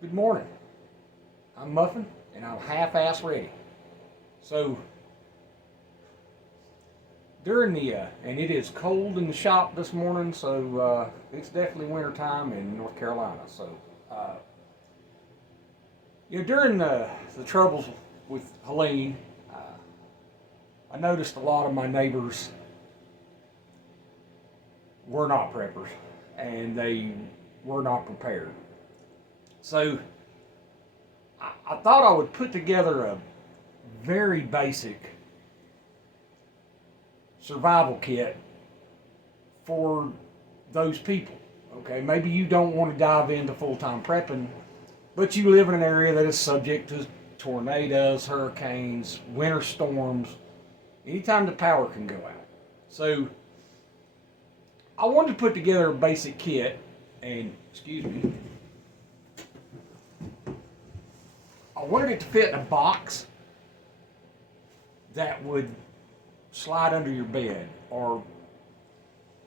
Good morning. I'm Muffin, and I'm half-ass ready. So, and it is cold in the shop this morning, so it's definitely winter time in North Carolina. So, uh, during the troubles with Helene, I noticed a lot of my neighbors were not preppers, and they were not prepared. So, I thought I would put together a very basic survival kit for those people. Okay, maybe you don't want to dive into full time prepping, but you live in an area that is subject to tornadoes, hurricanes, winter storms, anytime the power can go out. So I wanted to put together a basic kit, and excuse me, I wanted it to fit in a box that would slide under your bed, or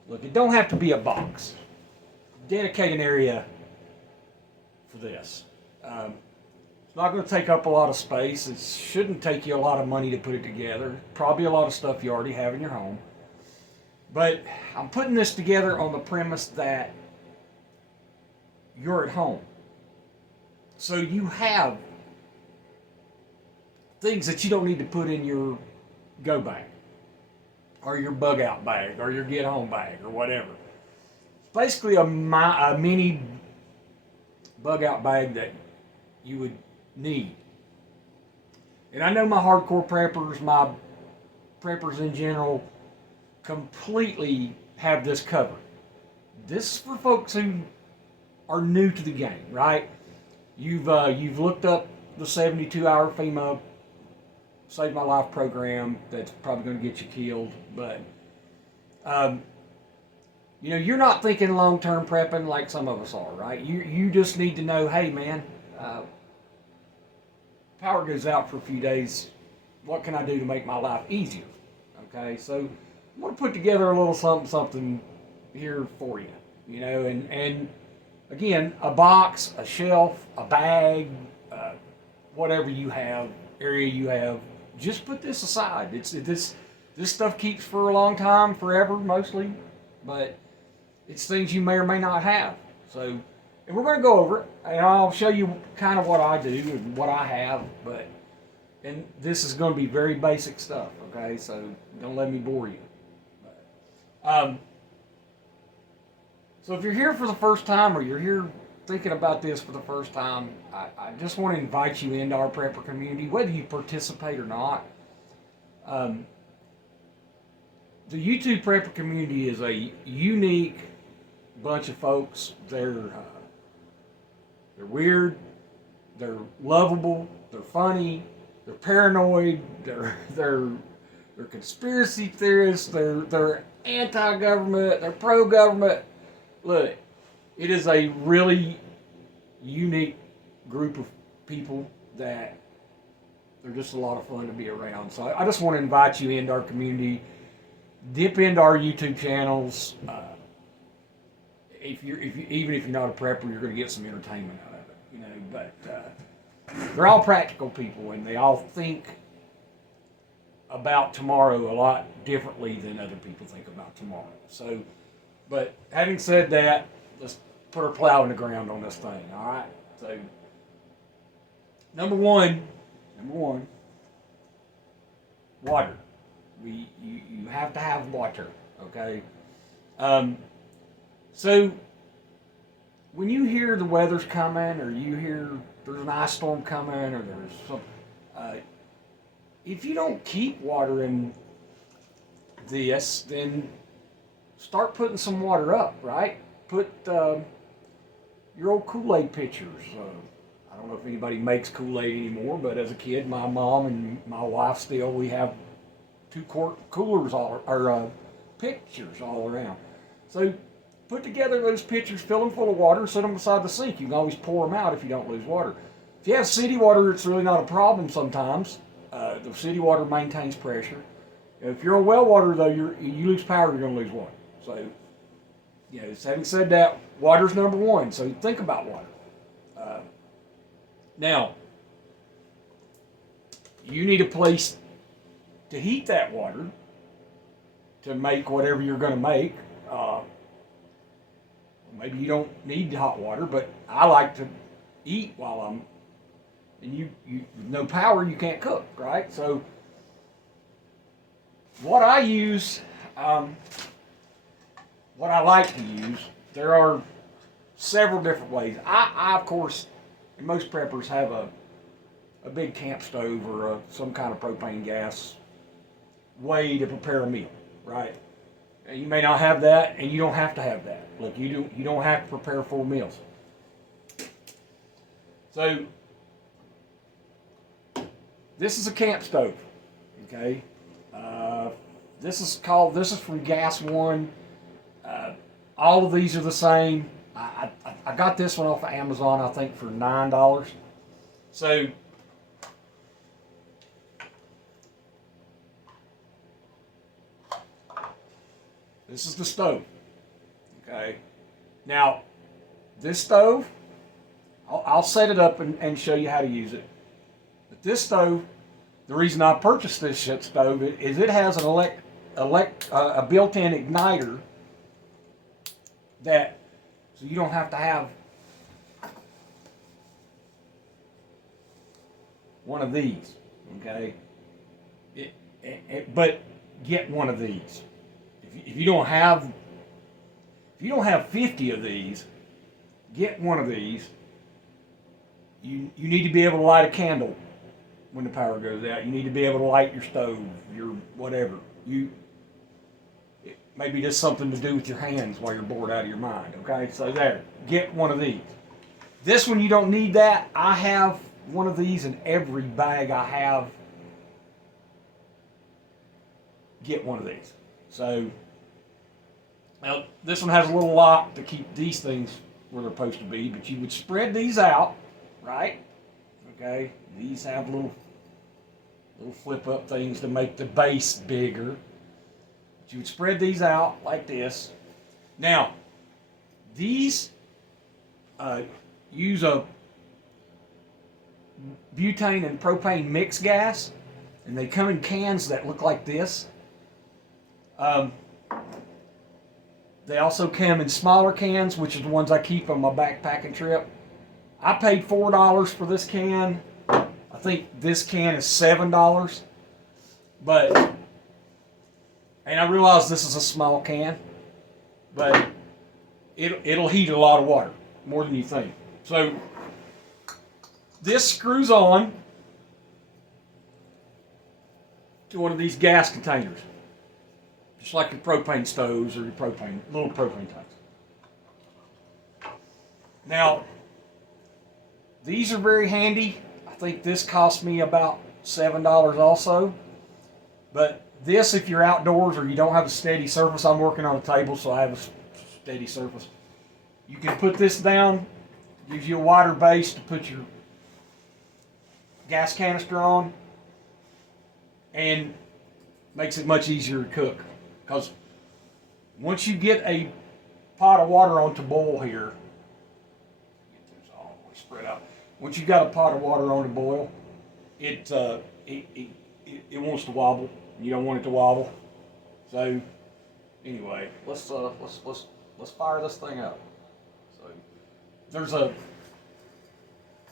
look, it don't have to be a box. Dedicate an area for this. It's not going to take up a lot of space. It shouldn't take you a lot of money to put it together. Probably a lot of stuff you already have in your home. But I'm putting this together on the premise that you're at home. So you have things that you don't need to put in your go bag, or your bug out bag, or your get home bag, or whatever. It's basically a mini bug out bag that you would need. And I know my hardcore preppers, my preppers in general, completely have this covered. This is for folks who are new to the game, right? You've looked up the 72-hour FEMA Save My Life program that's probably going to get you killed, but you're not thinking long-term prepping like some of us are, right? You just need to know, hey man, power goes out for a few days. What can I do to make my life easier? Okay, so I'm going to put together a little something here for you, and again, a box, a shelf, a bag, whatever you have, area you have. Just put this aside. This stuff keeps for a long time, forever mostly, but it's things you may or may not have. So, and we're going to go over it, and I'll show you kind of what I do and what I have. And this is going to be very basic stuff. Okay, so don't let me bore you. So if you're here for the first time, or you're here thinking about this for the first time, I just want to invite you into our prepper community, whether you participate or not. The YouTube prepper community is a unique bunch of folks. They're weird, they're lovable, they're funny, they're paranoid, they're conspiracy theorists, they're anti-government, they're pro-government. Look, it is a really unique group of people that they're just a lot of fun to be around. So I just want to invite you into our community. Dip into our YouTube channels. Even if you're not a prepper, you're going to get some entertainment out of it. But they're all practical people, and they all think about tomorrow a lot differently than other people think about tomorrow. So, but having said that, let's put our plow in the ground on this thing. All right. So, number one, water. You have to have water. Okay. So when you hear the weather's coming, or you hear there's an ice storm coming, or there's some, if you don't keep water in this, then start putting some water up. Right. Put your old Kool-Aid pitchers. I don't know if anybody makes Kool-Aid anymore, but as a kid, my mom and my wife still, we have 2-quart coolers or pitchers all around. So put together those pitchers, fill them full of water, set them beside the sink. You can always pour them out if you don't lose water. If you have city water, it's really not a problem sometimes. The city water maintains pressure. If you're on well water, though, you lose power, you're going to lose water. So, having said that, water's number one. So think about water. Now, you need a place to heat that water to make whatever you're going to make. Maybe you don't need hot water, but I like to eat while I'm. And you no power, you can't cook, right? So, what I use, what I like to use, there are several different ways. I of course, and most preppers have a big camp stove or some kind of propane gas way to prepare a meal, right? And you may not have that, and you don't have to have that. Look, you don't have to prepare full meals. So this is a camp stove, okay? This is from Gas One. All of these are the same. I got this one off of Amazon, I think, for $9. So this is the stove. Okay. Now, this stove, I'll set it up and show you how to use it. But this stove, the reason I purchased this shit stove is it has an a built-in igniter that, so you don't have to have one of these. Okay. But get one of these. If you don't have 50 of these, get one of these. You need to be able to light a candle when the power goes out. You need to be able to light your stove, your whatever. It may be just something to do with your hands while you're bored out of your mind. Okay, so there, get one of these. This one you don't need that. I have one of these in every bag I have. Get one of these. So. Now, this one has a little lock to keep these things where they're supposed to be, but you would spread these out, right? Okay, these have little flip-up things to make the base bigger. But you would spread these out like this. Now, these use a butane and propane mix gas, and they come in cans that look like this. They also come in smaller cans, which is the ones I keep on my backpacking trip. I paid $4 for this can. I think this can is $7. And I realize this is a small can, but it'll heat a lot of water, more than you think. So this screws on to one of these gas containers. Just like your propane stoves or your little propane tanks. Now, these are very handy. I think this cost me about $7 also. But this, if you're outdoors or you don't have a steady surface, I'm working on a table, so I have a steady surface. You can put this down, gives you a wider base to put your gas canister on, and makes it much easier to cook. Because once you get a pot of water on to boil here, get this all the way spread out. Once you got a pot of water on to boil, it wants to wobble. You don't want it to wobble. So anyway, let's fire this thing up. So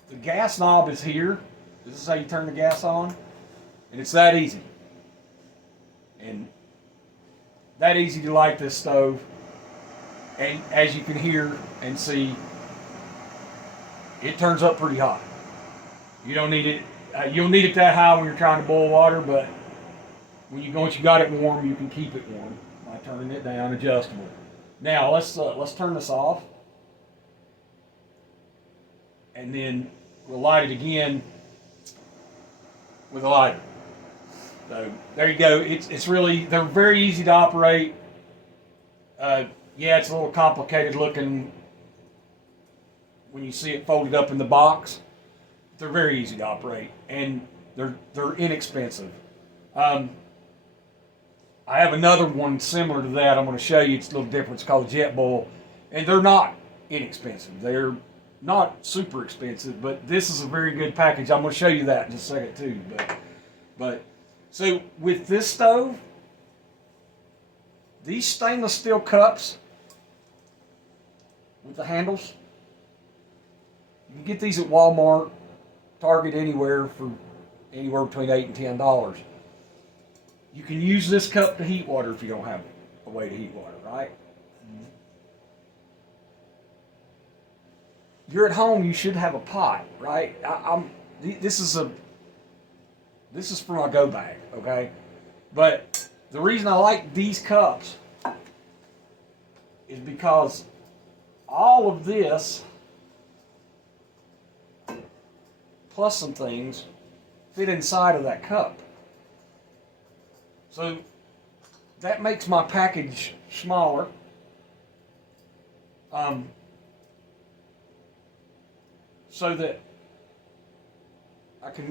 the gas knob is here. This is how you turn the gas on, and it's that easy. And that easy to light this stove, and as you can hear and see, it turns up pretty hot. You don't need it. You'll need it that high when you're trying to boil water, but once you got it warm, you can keep it warm by turning it down, adjustable. Now let's turn this off, and then we'll light it again with a lighter. So there you go. They're very easy to operate. Yeah, it's a little complicated looking when you see it folded up in the box. They're very easy to operate, and they're inexpensive. I have another one similar to that I'm going to show you. It's a little different. It's called Jetboil, and they're not inexpensive. They're not super expensive, but this is a very good package. I'm going to show you that in just a second too. But so with this stove, these stainless steel cups with the handles, you can get these at Walmart, Target, anywhere for anywhere between $8 and $10. You can use this cup to heat water if you don't have a way to heat water, right? You're at home, you should have a pot, right? This is for my go bag, okay? But the reason I like these cups is because all of this, plus some things, fit inside of that cup. So that makes my package smaller. So that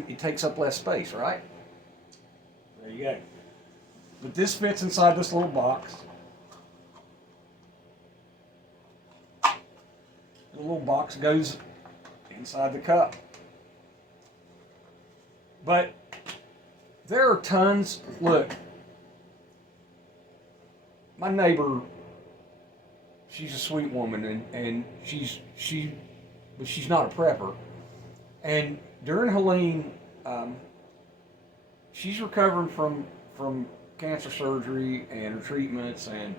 it takes up less space, right? There you go. But this fits inside this little box. The little box goes inside the cup. But there are tons. Look, my neighbor, she's a sweet woman, and but she's not a prepper. And during Helene, she's recovering from cancer surgery and her treatments, and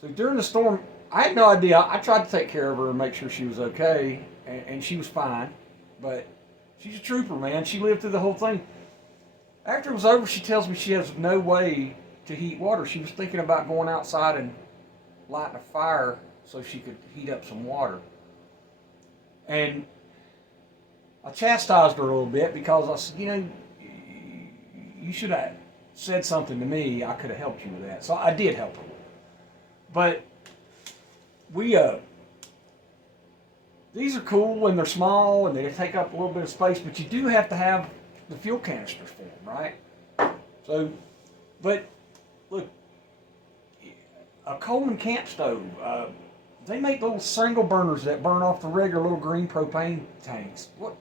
so during the storm, I had no idea. I tried to take care of her and make sure she was okay, and she was fine. But she's a trooper, man. She lived through the whole thing. After it was over, she tells me she has no way to heat water. She was thinking about going outside and lighting a fire so she could heat up some water. And I chastised her a little bit because I said, you should have said something to me. I could have helped you with that. So I did help her. But these are cool when they're small and they take up a little bit of space, but you do have to have the fuel canisters for them, right? So, but look, a Coleman camp stove, they make little single burners that burn off the regular little green propane tanks. What?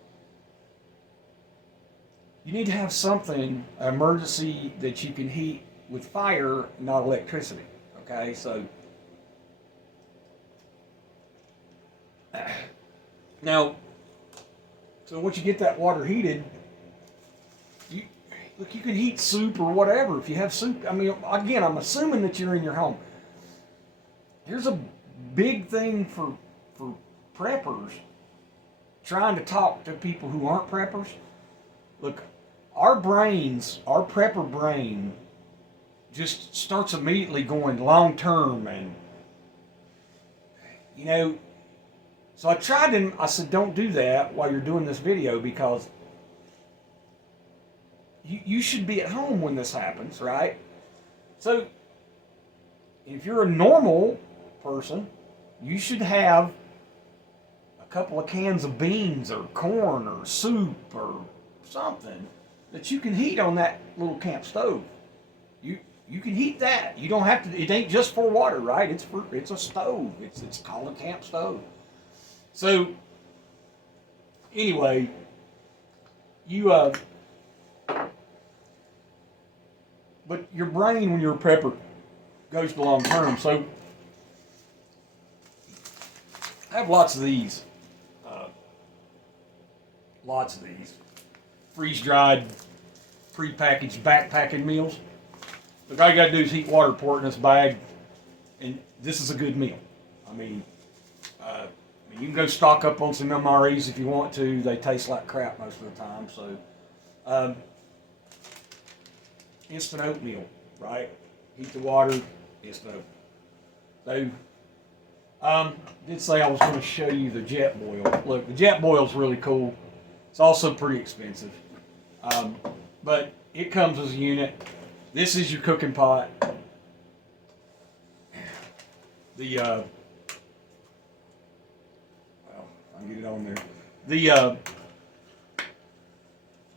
You need to have something, an emergency, that you can heat with fire, not electricity. Okay, so now, so once you get that water heated, you can heat soup or whatever. If you have soup, I mean, again, I'm assuming that you're in your home. Here's a big thing for preppers trying to talk to people who aren't preppers. Look, our prepper brain just starts immediately going long term, and so I tried and I said, don't do that while you're doing this video, because you should be at home when this happens, right? So if you're a normal person, you should have a couple of cans of beans or corn or soup or something that you can heat on that little camp stove. You can heat that. You don't have to. It ain't just for water, right? It's a stove. It's called a camp stove. So anyway, but your brain, when you're a prepper, goes to long term. So I have lots of these. Freeze-dried, pre-packaged, backpacking meals. Look, all you got to do is heat water, pour it in this bag, and this is a good meal. I mean, you can go stock up on some MREs if you want to. They taste like crap most of the time. So, instant oatmeal, right? Heat the water, instant oatmeal. So, did say I was going to show you the Jetboil. Look, the Jetboil's really cool. It's also pretty expensive, but it comes as a unit. This is your cooking pot. Well, I'll get it on there.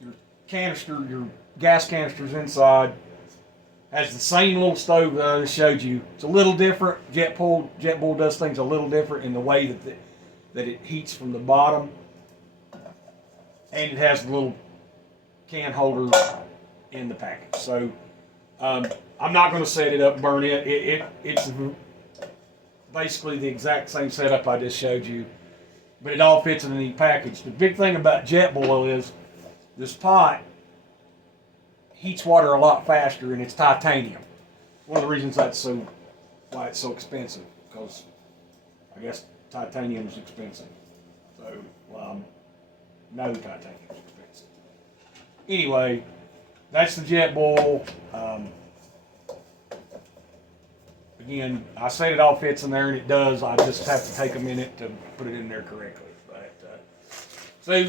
Your canister, your gas canister's inside. Has the same little stove that I just showed you. It's a little different. Jetboil does things a little different in the way that that it heats from the bottom, and it has a little can holder in the package. So I'm not going to set it up, burn it. It's basically the exact same setup I just showed you, but it all fits in a neat package. The big thing about Jetboil is this pot heats water a lot faster, and it's titanium. One of the reasons why it's so expensive, because I guess titanium is expensive. So, no, titanium is expensive. Anyway, that's the Jetboil. Again, I said it all fits in there, and it does. I just have to take a minute to put it in there correctly. But so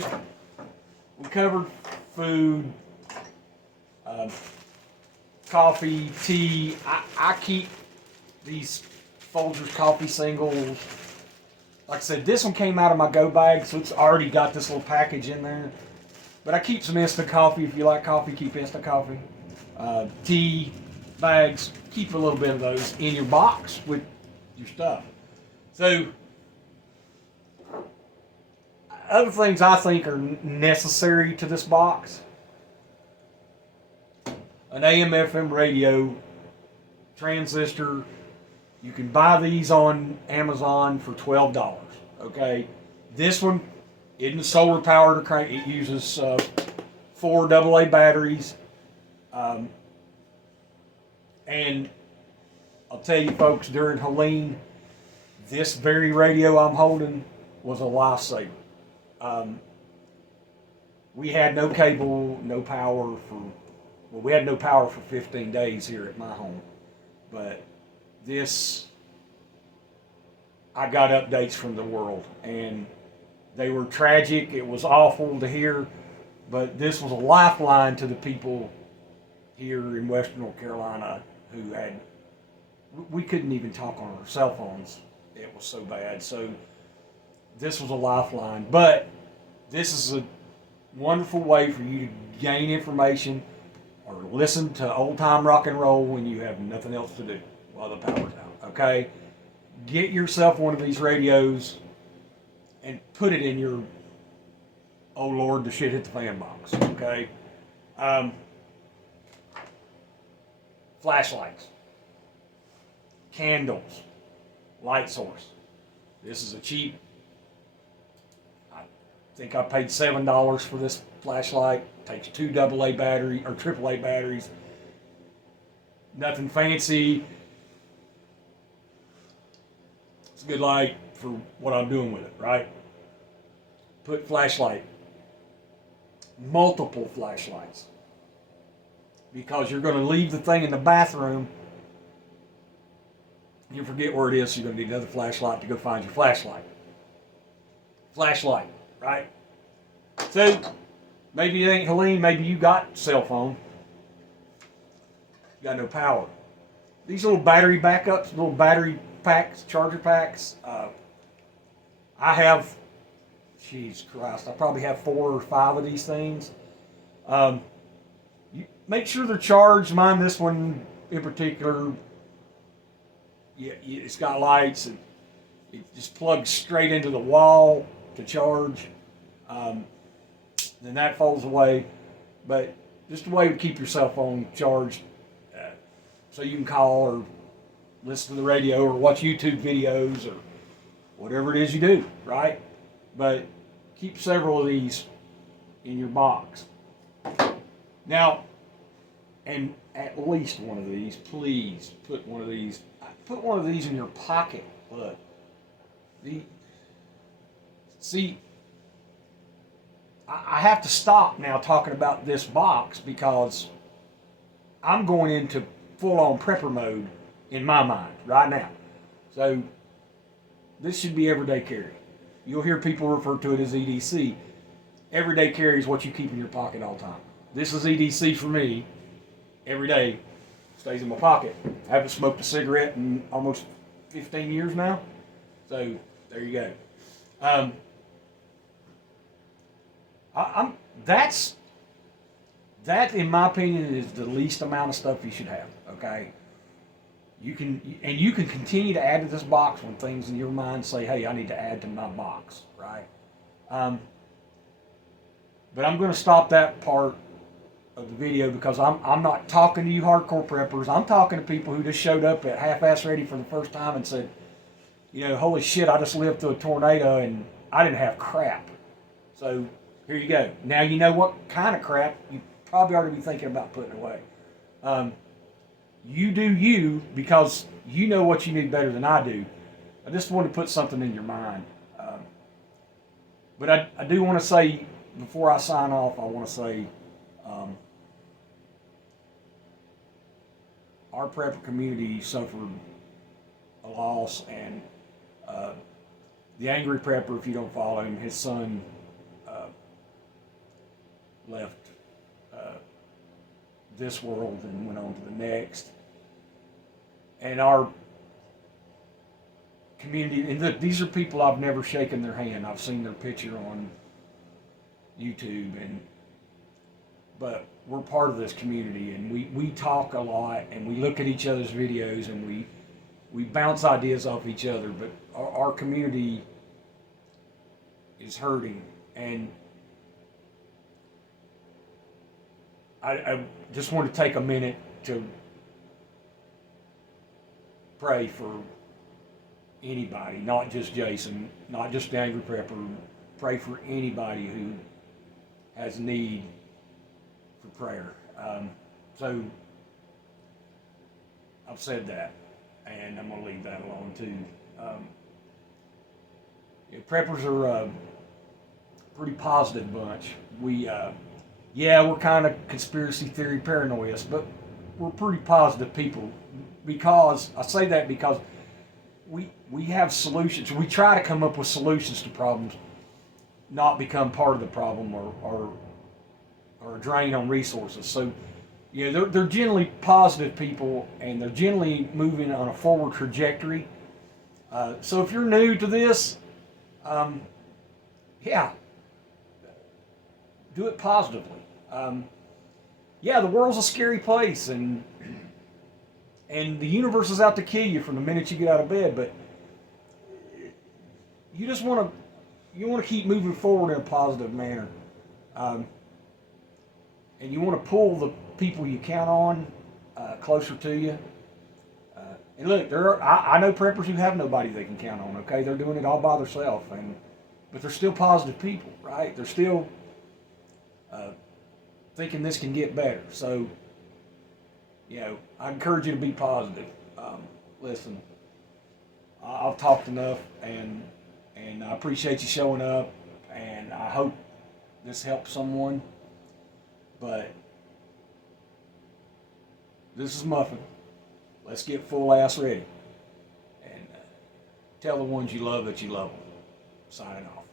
we covered food, coffee, tea. I keep these Folgers coffee singles. Like I said, this one came out of my go bag, so it's already got this little package in there. But I keep some instant coffee. If you like coffee, keep instant coffee. Tea bags, keep a little bit of those in your box with your stuff. So, other things I think are necessary to this box: an AM/FM radio, transistor. You can buy these on Amazon for $12. Okay, this one isn't solar powered or crank. It uses 4 AA batteries. And I'll tell you folks, during Helene, this very radio I'm holding was a lifesaver. We had no cable, no power we had no power for 15 days here at my home. But this, I got updates from the world, and they were tragic. It was awful to hear, but this was a lifeline to the people here in Western North Carolina who we couldn't even talk on our cell phones. It was so bad. So this was a lifeline. But this is a wonderful way for you to gain information or listen to old time rock and roll when you have nothing else to do while the power's out. Okay? Get yourself one of these radios and put it in your oh Lord, the shit hit the fan box. Okay? Flashlights, candles, light source. This is a cheap, I think I paid $7 for this flashlight. Takes 2 AA battery or AAA batteries. Nothing fancy. It's a good light for what I'm doing with it, right? Put flashlight, multiple flashlights. Because you're going to leave the thing in the bathroom, you forget where it is, so you're going to need another flashlight to go find your flashlight. Flashlight, right? So, maybe it ain't Helene, maybe you got cell phone. You got no power. These little battery backups, little battery packs, charger packs, I have, jeez Christ, I probably have 4 or 5 of these things. Make sure they're charged. Mine, this one in particular, it's got lights. And it just plugs straight into the wall to charge. Then that falls away. But just a way to keep your cell phone charged so you can call or listen to the radio or watch YouTube videos or whatever it is you do, right? But keep several of these in your box. Now, and at least one of these, please put one of these in your pocket. Look, I have to stop now talking about this box because I'm going into full-on prepper mode in my mind right now. So this should be everyday carry. You'll hear people refer to it as EDC. Everyday carry is what you keep in your pocket all the time. This is EDC for me. Every day, stays in my pocket. I haven't smoked a cigarette in almost 15 years now. So, there you go. That, in my opinion, is the least amount of stuff you should have, okay? you can continue to add to this box when things in your mind say, "Hey, I need to add to my box," right? Um, but I'm going to stop that part of the video because I'm not talking to you hardcore preppers. I'm talking to people who just showed up at half-ass ready for the first time and said, holy shit, I just lived through a tornado and I didn't have crap. So here you go. Now you know what kind of crap you probably ought to be thinking about putting away. You do you because you know what you need better than I do. I just want to put something in your mind. But I do want to say, before I sign off, I want to say our prepper community suffered a loss, and the Angry Prepper, if you don't follow him, his son left this world and went on to the next. And our community, and these are people I've never shaken their hand. I've seen their picture on YouTube, but we're part of this community, and we talk a lot, and we look at each other's videos, and we bounce ideas off each other. But our community is hurting, and I just want to take a minute to pray for anybody, not just Jason, not just the Angry Prepper. Pray for anybody who has need for prayer. So I've said that, and I'm going to leave that alone too. Preppers are a pretty positive bunch. We're kind of conspiracy theory paranoids, but we're pretty positive people. Because I say that because we have solutions. We try to come up with solutions to problems, not become part of the problem or a drain on resources. So, they're generally positive people, and they're generally moving on a forward trajectory. So if you're new to this, do it positively. The world's a scary place, and the universe is out to kill you from the minute you get out of bed. But you just want to keep moving forward in a positive manner, and you want to pull the people you count on closer to you. And look, I know preppers who have nobody they can count on. Okay, they're doing it all by themselves, but they're still positive people, right? They're still thinking this can get better. So, I encourage you to be positive. Listen, I've talked enough, and I appreciate you showing up, and I hope this helps someone. But this is Muffin. Let's get full ass ready, and tell the ones you love that you love them. Signing off.